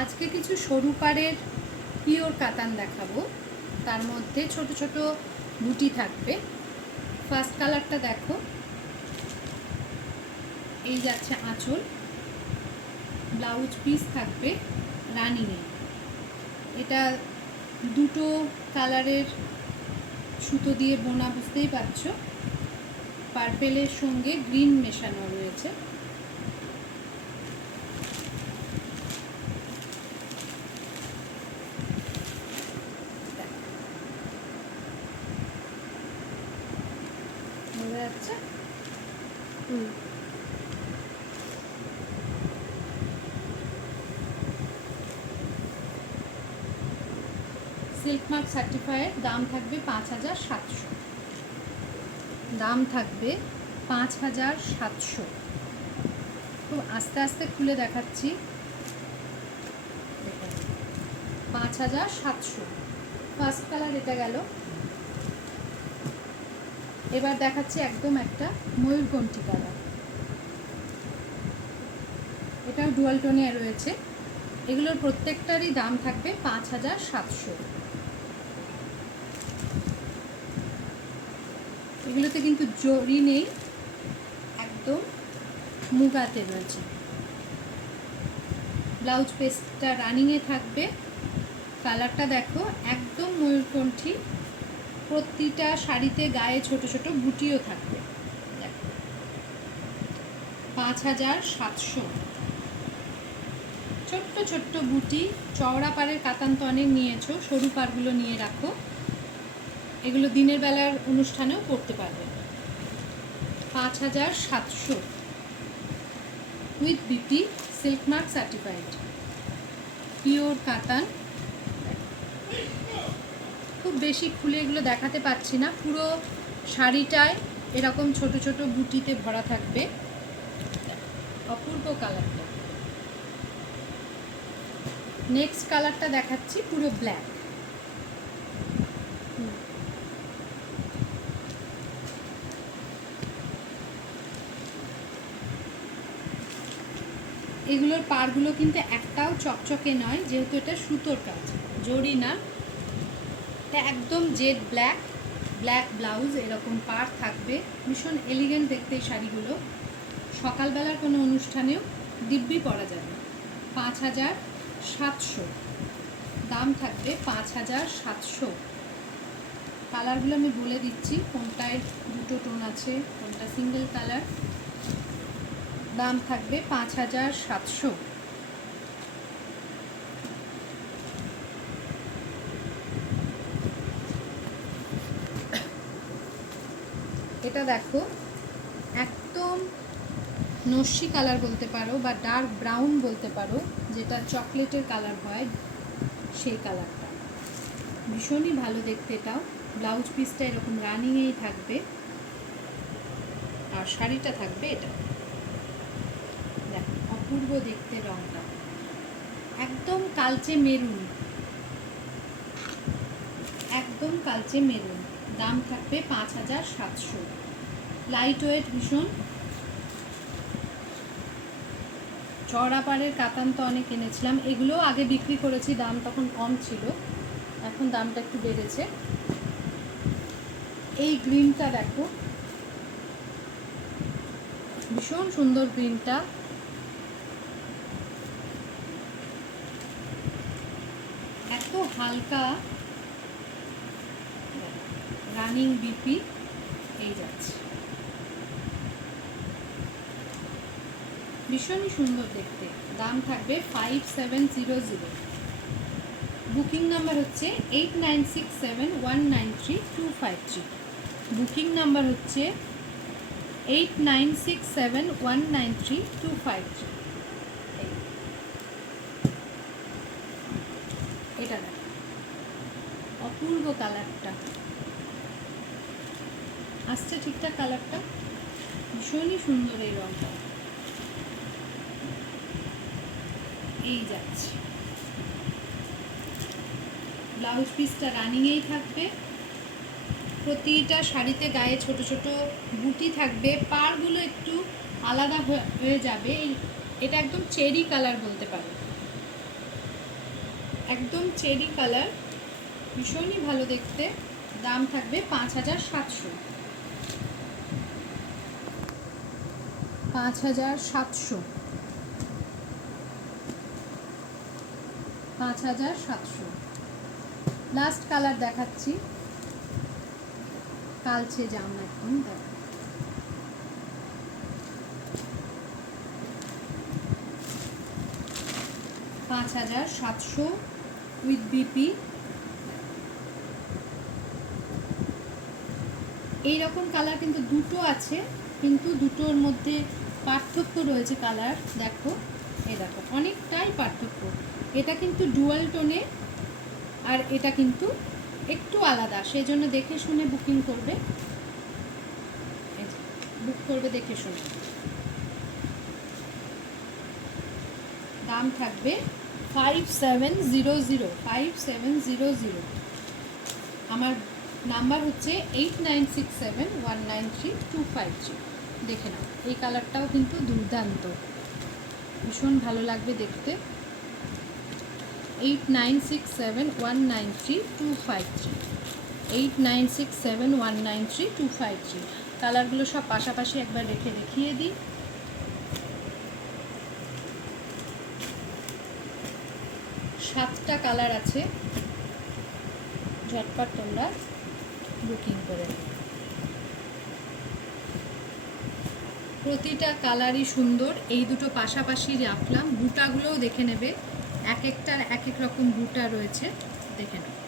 আজকে কিছু সরু পাড়ের পিওর কাতান দেখাবো। তার মধ্যে ছোট ছোট বুটি থাকবে। ফার্স্ট কালারটা দেখো, এই যাচ্ছে আঁচল, ব্লাউজ পিস থাকবে রানিংয়ে। এটা দুটো কালারের সুতো দিয়ে বোনা, বুঝতেই পারছো। পার্পেলের সঙ্গে গ্রিন মেশানো রয়েছে। বোঝা যাচ্ছে? Silk mark certified. দাম থাকবে 5700। দাম থাকবে 5700। খুব আস্তে আস্তে খুলে দেখাচ্ছি। 5700। ফার্স্ট কালার এটা গেল। এবার দেখাচ্ছি একদম একটা ময়ূরকণ্ঠী কালার। এটাও ডুয়াল টোনে রয়েছে। এগুলোর প্রত্যেকটারই দাম থাকবে 5700। এগুলোতে কিন্তু জরি নেই, একদম মুগাতে রয়েছে। ব্লাউজ পিসটা রানিংয়ে থাকবে। কালারটা দেখো, একদম ময়ূরকণ্ঠী। প্রতিটা শাড়িতে গায়ে ছোট ছোট বুটিও থাকবে। 5700। ছোট্ট ছোট্ট বুটি। চওড়া পাড়ের কাতান তো অনেক নিয়েছো, সরু পাড়গুলো নিয়ে রাখো। এগুলো দিনের বেলার অনুষ্ঠানেও পরতে পারবে। 5700 with BP, silk mark certified, pure কাতান। খুব বেশি খুলে এগুলো দেখাতে পাচ্ছি না। পুরো শাড়িটায় এরকম ছোট ছোট বুটিতে ভরা থাকবে। অপূর্ব কালারটা। নেক্সট কালারটা দেখাচ্ছি, পুরো ব্ল্যাক। এগুলোর পাড়গুলো কিন্তু একটাও চকচকে নয়, যেহেতু এটা সুতোর কাজ, জরি না। এটা একদম জেড ব্ল্যাক, ব্ল্যাক ব্লাউজ, এরকম পাড় থাকবে। ভীষণ এলিগেন্ট দেখতে এই শাড়িগুলো। সকালবেলার কোনো অনুষ্ঠানেও দিব্যি পরা যাবে। 5700। দাম থাকবে 5700। কালারগুলো আমি বলে দিচ্ছি, কোনটায় দুটো টোন আছে, কোনটা সিঙ্গেল কালার। দাম থাকবে 5700। এটা দেখো, একদম নস্যি কালার বলতে পারো, বা ডার্ক ব্রাউন বলতে পারো, যেটা চকলেটের কালার হয়, সেই কালারটা। ভীষণই ভালো দেখতে এটাও। ব্লাউজ পিসটা এরকম রানিংয়েই থাকবে, আর শাড়িটা থাকবে এটা। দেখো, অপূর্ব দেখতে রঙটা, একদম কালচে মেরুন, একদম কালচে মেরুন। দাম থাকবে 5700। লাইট ওয়েট, ভীষণ। চওড়া পাড়ের কাতান তো অনেক এনেছিলাম। এগুলো আগে বিক্রি করেছি, দাম তখন কম ছিল, এখন দামটা একটু বেড়েছে। এই গ্রিনটা দেখো, ভীষণ সুন্দর গ্রিনটা। এত হালকা, রানিং বিপি, এই যাচ্ছে। ভীষণই সুন্দর দেখতে। দাম থাকবে 5700। বুকিং নাম্বার হচ্ছে 8967193253। বুকিং নাম্বার হচ্ছে 8967193253। এটা দেখো, অপূর্ব কালারটা আসছে, ঠিকঠাক কালারটা। ভীষণই সুন্দর এই রঙটা। এই যাচ্ছে। ব্লাউজ পিসটা রানিংয়েই থাকবে। প্রতিটা শাড়িতে গায়ে ছোট ছোট বুটি থাকবে। পাড়গুলো একটু আলাদা হয়ে যাবে। এটা একদম চেরি কালার বলতে পারো। একদম চেরি কালার, ভীষণই ভালো দেখতে। দাম থাকবে 5700। 5700, 5700। লাস্ট কালার দেখাচ্ছি, কালচে জাম একদম দেখ। $5700 উইথ বিপি। এইরকম কালার কিন্তু দুটো আছে, কিন্তু দুটোর মধ্যে পার্থক্য রয়েছে কালার। দেখো, এই দেখো অনেকটাই পার্থক্য। এটা কিন্তু ডুয়াল টোনে, আর এটা কিন্তু একটু আলাদা, সেই জন্য দেখে শুনে বুকিং করবে, বুক করবে দেখে শুনে। দাম থাকবে 5700, 5700। আমার নাম্বার হচ্ছে 8967193253। দেখে নাও, এই কালারটাও কিন্তু দুর্দান্ত, ভীষণ ভালো লাগবে দেখতে। 8967193253, 8967193253। কালারগুলো সব পাশাপাশি একবার রেখে দেখিয়ে দিই। সাতটা কালার আছে, ঝটপট তোমরা বুকিং করে নেবে। প্রতিটা কালারই সুন্দর। এই দুটো পাশাপাশি রাখলাম, বুটাগুলোও দেখে নেবে, এক একটার এক এক রকম বুটা রয়েছে, দেখে নেবে।